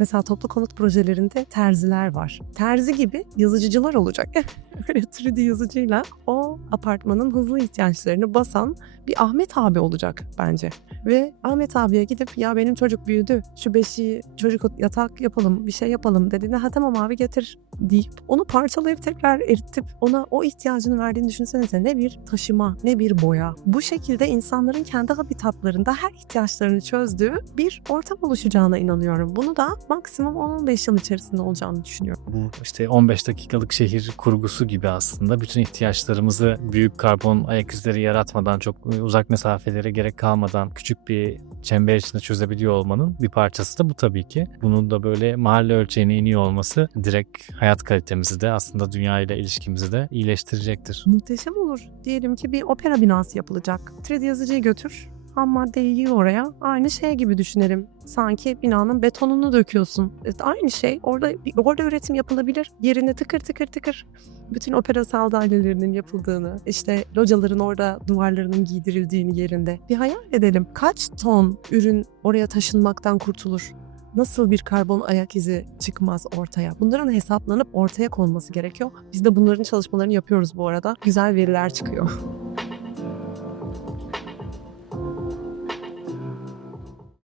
Mesela toplu konut projelerinde terziler var. Terzi gibi yazıcıcılar olacak. Böyle 3D yazıcıyla o apartmanın hızlı ihtiyaçlarını basan bir Ahmet abi olacak bence. Ve Ahmet abiye gidip ya benim çocuk büyüdü şu beşiği çocuk yatak yapalım bir şey yapalım dediğinde ha tamam abi getir deyip onu parçalayıp tekrar eritip ona o ihtiyacını verdiğini düşünsenize ne bir taşıma ne bir boya. Bu şekilde insanların kendi habitatlarında her ihtiyaçlarını çözdüğü bir ortam oluşacağına inanıyorum. Bunu da maksimum 10-15 yıl içerisinde olacağını düşünüyorum. Bu işte 15 dakikalık şehir kurgusu gibi aslında bütün ihtiyaçlarımızı büyük karbon ayak izleri yaratmadan çok uzak mesafelere gerek kalmadan küçük bir çember içinde çözebiliyor olmanın bir parçası da bu tabii ki. Bunun da böyle mahalle ölçeğine iniyor olması direkt hayat kalitemizi de aslında dünya ile ilişkimizi de iyileştirecektir. Muhteşem olur. Diyelim ki bir opera binası yapılacak. 3D yazıcıyı götür. Ham maddeyi yiyor oraya. Aynı şey gibi düşünelim. Sanki binanın betonunu döküyorsun. Evet, aynı şey. Orada orada üretim yapılabilir. Yerine tıkır tıkır tıkır bütün opera sandalyelerinin yapıldığını, işte locaların orada duvarlarının giydirildiğini yerinde bir hayal edelim. Kaç ton ürün oraya taşınmaktan kurtulur? Nasıl bir karbon ayak izi çıkmaz ortaya? Bunların hesaplanıp ortaya konması gerekiyor. Biz de bunların çalışmalarını yapıyoruz bu arada. Güzel veriler çıkıyor.